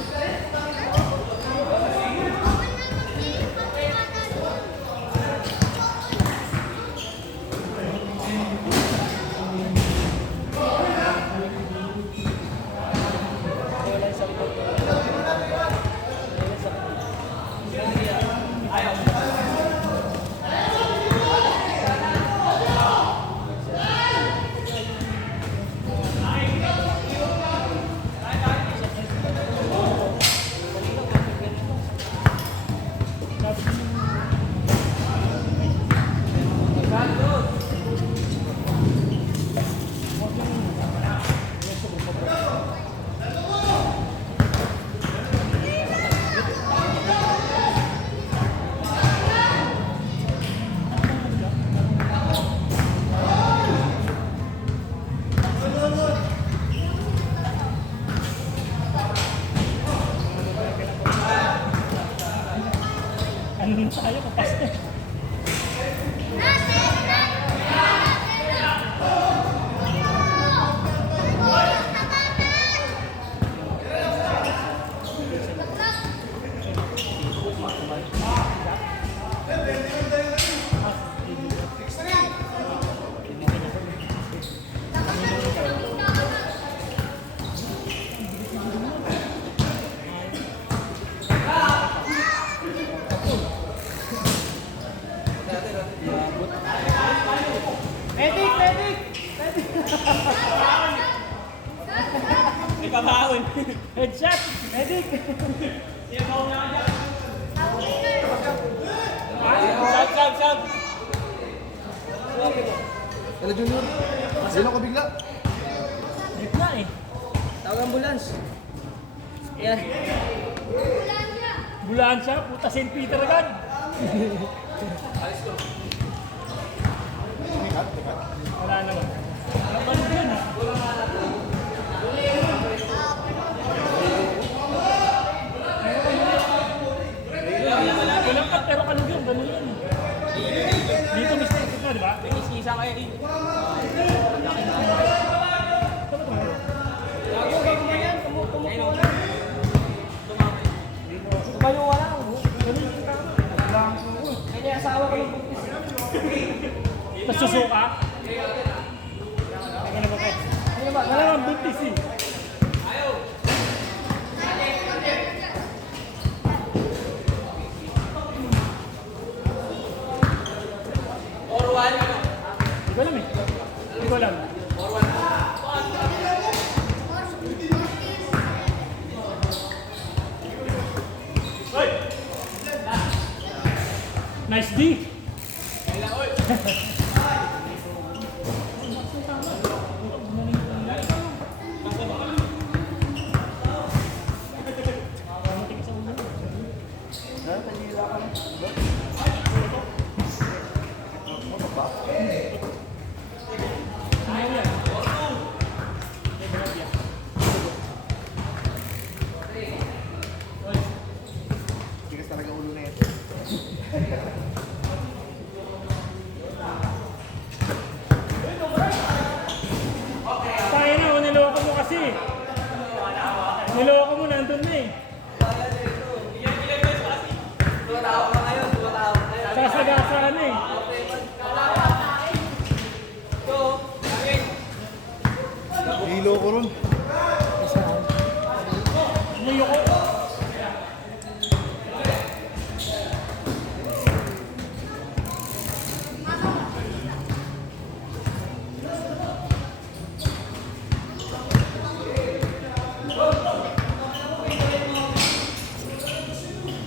Wala sa likod. Wala sa Ano na tayo, kapas na. Medic! Medic! May pabahon. Headshot! Medic! Sab, sab, sab! Hello, Junior. Sino ka bigla? Gitna eh. Tawag ambulance. Yan. Bulaan siya, puta St. Peter agad. Wala naman. Balik yun ah. Walang cut pero kalug yun, ganun yun. Dito mistake na, di ba? Isa kayo. Gago, gago mo yan. Tumupo na. Tumayo ka lang. Ganun yung tama. Kanya asawa ko yung buktis. Tapos susuka. Ano ba kayo? Ano ba? Wala naman buntis eh. Hindi ko alam eh. Hindi ko alam. Nice D. Tigas talaga ulo na yan. Tayo na, niloko mo kasi. Niloko mo, nandun na eh. Sasagasaan eh. Hilo ko ron. Niloko.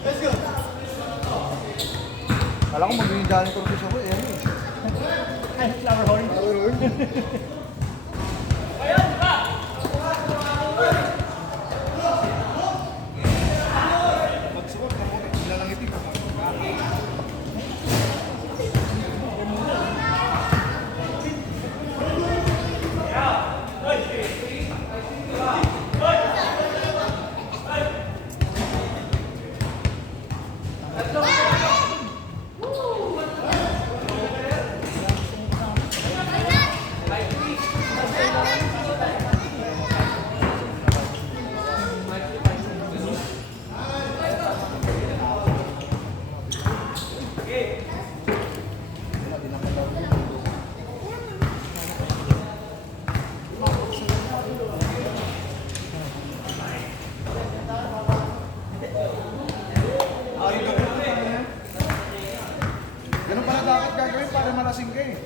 Let's go. galing probinsya ko, eh, ano eh. Ay, flower horn. Magsuot ka mo, sila lang itig. Ganun pala dapat gagawin para malasing ka eh.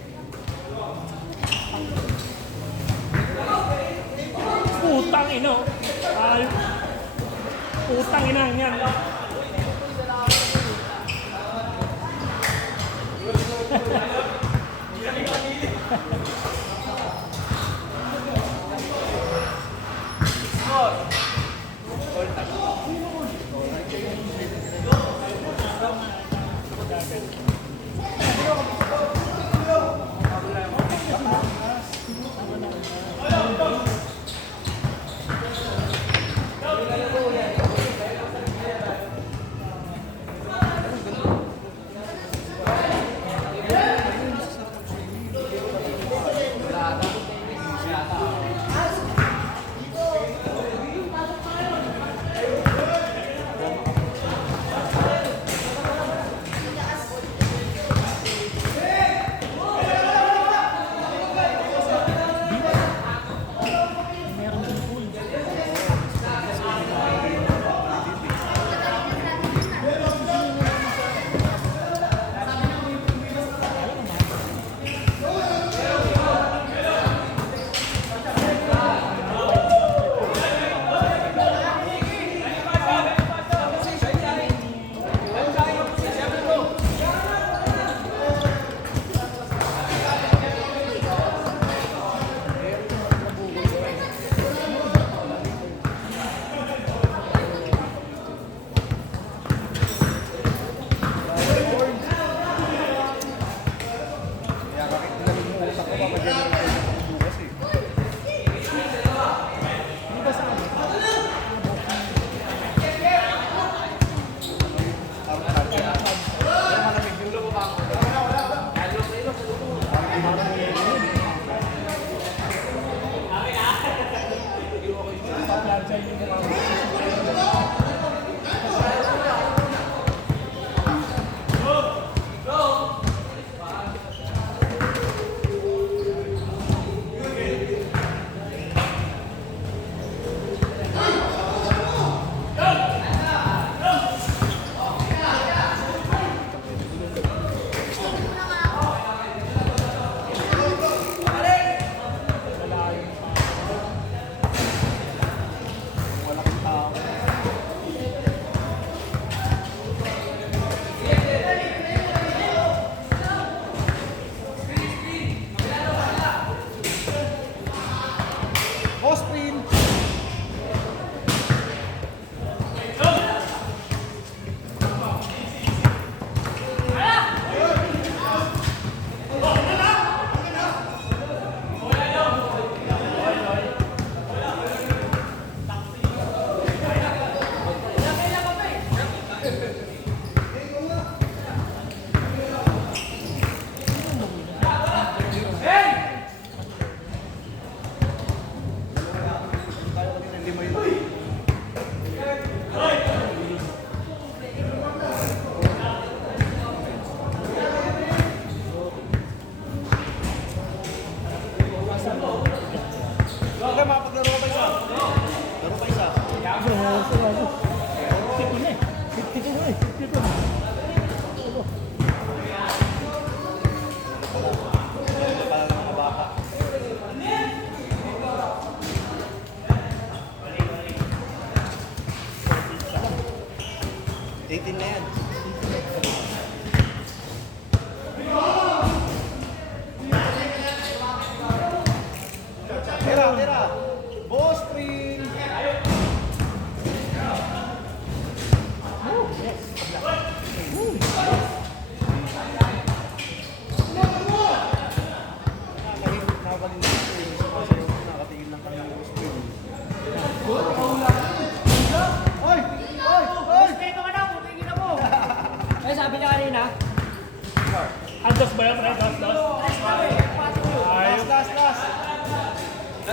Putang ino. Ay. Putang ina yan. Kaya bakit nilalim mo utak ko kapag yan ang bukas eh. Walang tao. Ospin! Tayo kanina, lima yun. Okay, mapaglaro ka pa isa. Laro pa isa. Tipo na eh. Tipo na eh. Tipo na. Para ng mga baka. na yan.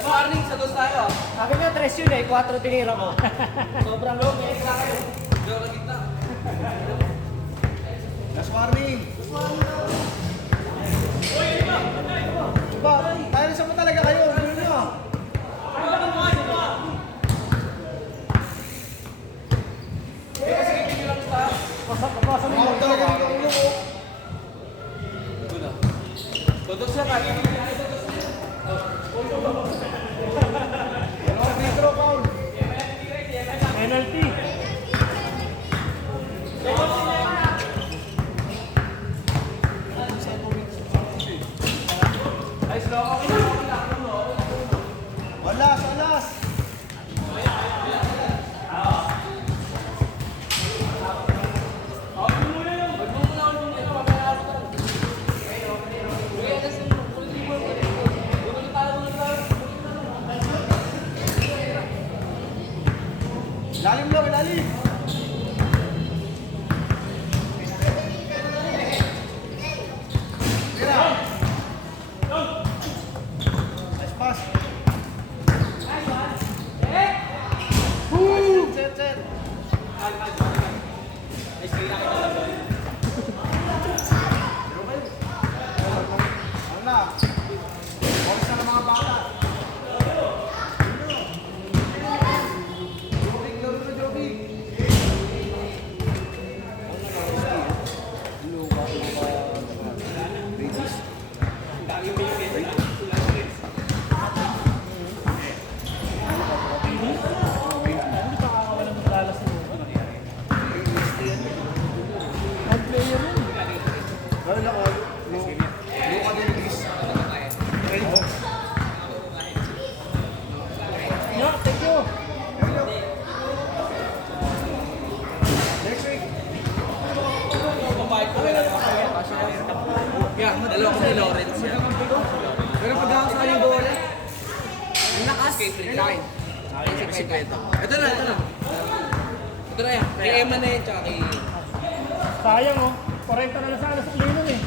Last warning, sa dos tayo. Sabi nga, 3 yun eh, 4 tinira ko. Sobrang low, kaya sa akin. Diyo na gitna. Last warning. Diba, tayo sa mo talaga kayo. Ano nyo? Pasan mo. Ako talaga ikaw ulo ko. Todos siya kaya. Ano sa metro, Paul? Penalty. Alas, alas. Lalim lang, lalim. Tira. Nice pass. Set, set. Ano na? Oras na ng mga bata. Jobig, laro na Jobig. Hindi pa kakawala ng Dallas mo. Bad player yun. Ano lang, Luka Denigris. Yeah, thank you. Next week. Yeah, dalawa ko ni Lawrence yan. Pero pag ako sa kanyang bola, yung lakas, free line. Akin si Peto. Ito na, ito na. Ito na yan. Kay Emma na yun, tsaka kay... Sayang oh. 40 na lang sana sa Lino eh.